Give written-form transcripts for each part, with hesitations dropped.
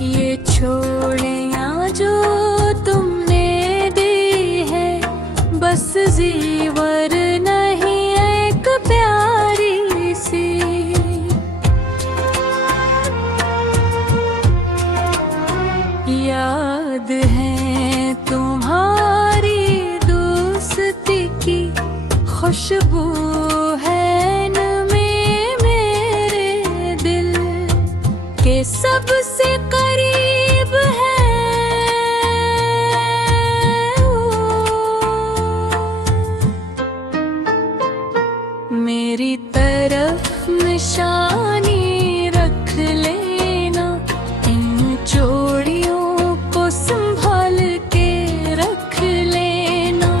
ये छोड़ियाँ जो तुमने दी है, बस जीवर नहीं एक प्यारी सी। याद है तुम्हारी दोस्ती की खुशबू है इनमें मेरे दिल के सबसे करीब है। मेरी तरफ निशानी रख लेना, इन चूड़ियों को संभाल के रख लेना।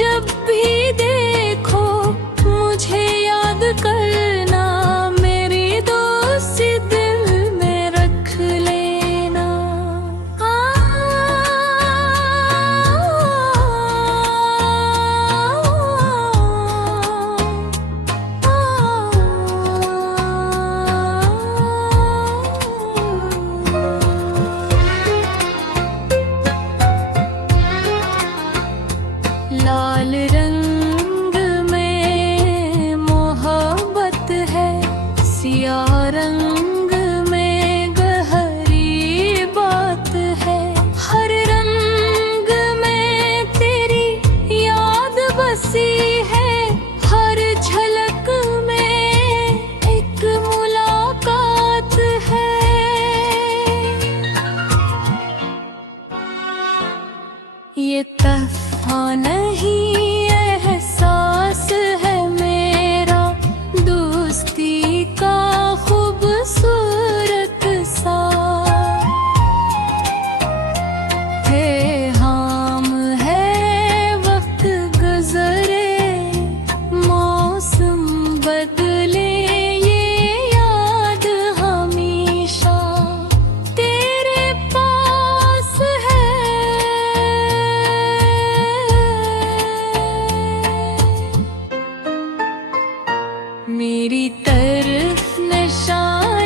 जब भी देखो मुझे याद करना, मेरी दोस्ती दिल में रख लेना। लाल रंग में मोहब्बत है, सियाह रंग में गहरी बात है। हर रंग में तेरी याद बसी है, हर झलक में एक मुलाकात है। ये तहफ़ा नहीं एहसास है मेरा, दोस्ती का खूबसूरत सा है। हम है वक्त गुजरे, मौसम बदले, ये याद हमेशा तेरे पास है। मेरी तरफ निशान